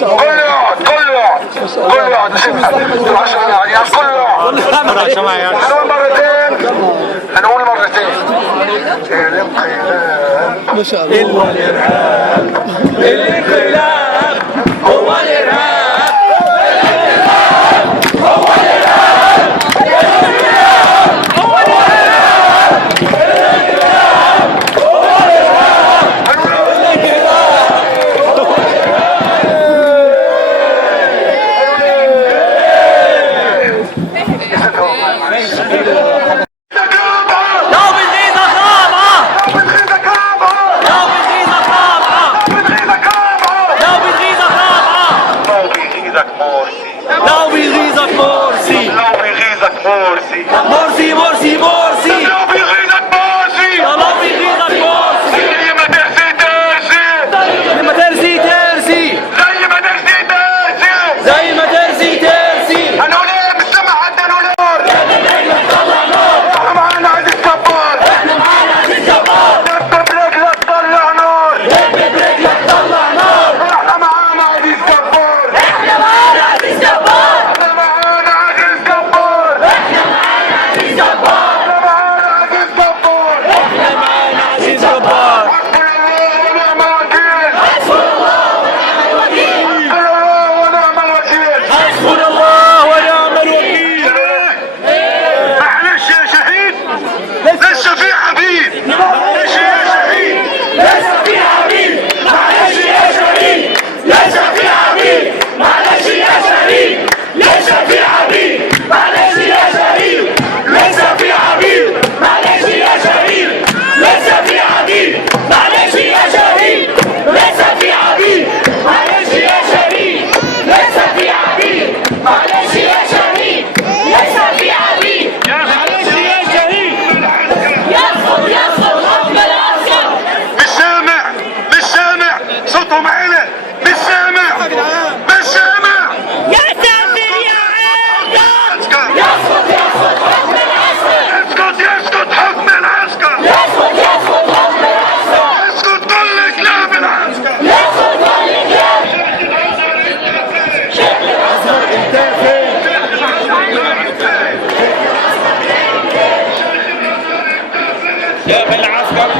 كله يقعد كله يقعد كله يقعد 10 عيال كله يقعد. هنقول مرتين هنقول مرتين. الانقلاب ما شاء الله. الانقلاب هو الإرهاب. مرسي مرسي مرسي لو بيغيظك مرسي الله بيغيظك مرسي زي ما ترسي زي ما ترسي ترسي زي ما ترسي ترسي زي ما ترسي ترسي. هنقول ايه بالسمع حتى نقول نور. احنا معانا عزيز جبار. احنا معانا عزيز جبار. دب برجلك طلع نار. دب برجلك طلع نار. احنا معانا عزيز جبار. احنا معانا عزيز جبار. احنا معانا عزيز جبار. احنا معانا عزيز جبار. احنا معانا عزيز جبار. احنا معانا عزيز جبار. حسبنا الله ونعم الوكيل. حسبنا الله ونعم الوكيل. معلش يا شهيد لسه في حبيب. معلش يا شهيد لسه في عبيد. معلش يا شهيد. لسه في عبيد. معلش يا شهيد. لسه في عبيد. معلش يا شهيد. لسه في عبيد. معلش يا شهيد. لسه في عبيد. معلش يا شهيد. لسه في عبيد. معلش يا شهيد. لسه في عبيد. معلش يا شهيد. لسه في عبيد. معلش يا شهيد. يسقط يسقط حكم العسكر. مش سامع مش سامع صوتهم عالي. مش سامع مش سامع. يا ساتر يا عسكر. اسكت يسقط يسقط حكم العسكر. اسكت يسكت حكم العسكر. يسقط يسقط حكم العسكر. اسكت كل كلاب العسكر. يسقط كل كلاب. شيخ الازهر انت فين؟ شيخ العسكر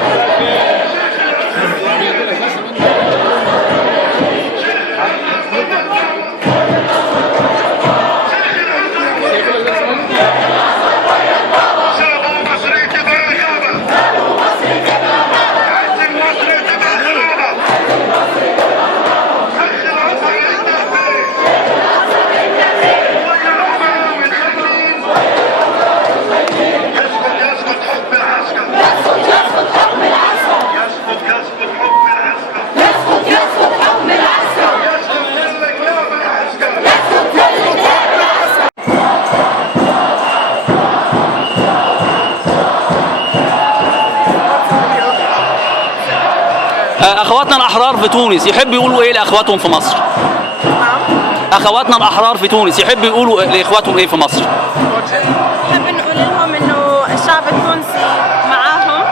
سابوا مصر تبقى غابة. عزم مصر تبقى خرابة. شيخ الازهر انت فين؟ ويلومها والخاينين. يسقط يسقط حكم العسكر. يسقط يسقط حكم العسكر. يسقط يسقط حكم العسكر. يسقط يسقط حكم العسكر. يسقط كل كلاب العسكر. يسقط كل كلاب العسكر. اخواتنا الاحرار في تونس يحبوا يقولوا ايه لاخواتهم في مصر؟ اخواتنا الاحرار في تونس يحبوا يقولوا لاخواتهم ايه في مصر؟ نحب نقول لهم انه الشعب التونسي معاهم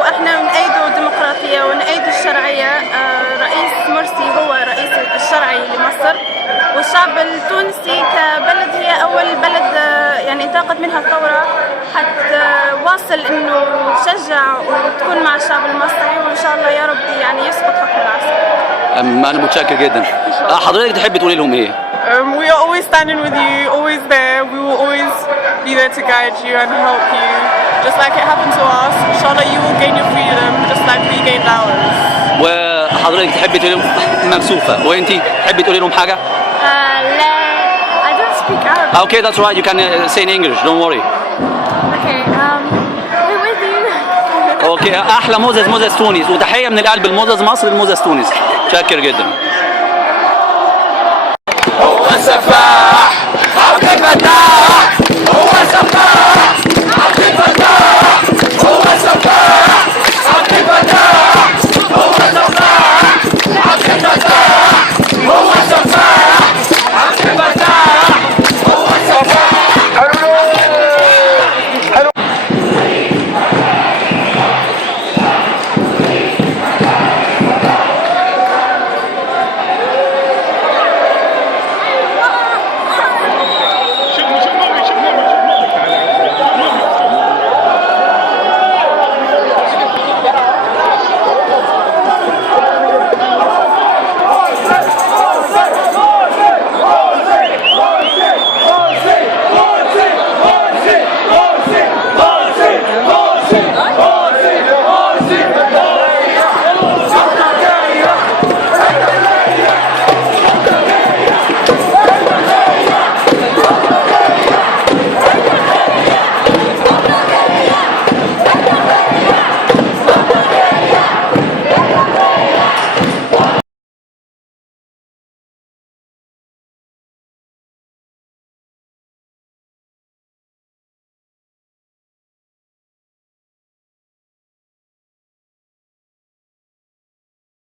واحنا بنأيدوا الديمقراطية ونأيدوا الشرعية. رئيس مرسي هو رئيس الشرعي لمصر، والشعب التونسي كبلد هي اول بلد يعني انطلقت منها الثورة حتواصل انه تشجع وتكون مع الشعب المصري، وان شاء الله يا رب يعني يسقط حكم العسكر. انا متشكر جدا. حضرتك تحبي تقولي لهم ايه؟ We are always standing with you, always there. We will always be there to guide you and help you. Just like it happened to us, inshallah you will gain your freedom just like we gained ours. وحضرتك تحبي تقولي لهم مكسوفه، وانتي تحبي تقولي لهم حاجه؟ لا I don't speak Arabic. Okay, that's right. You can say in English. Don't worry. Okay, we're with you. اوكي احلى موزز تونس، وتحيه من القلب لموزز مصر لموزز تونس. متشكر جدا. هو سفاح حقك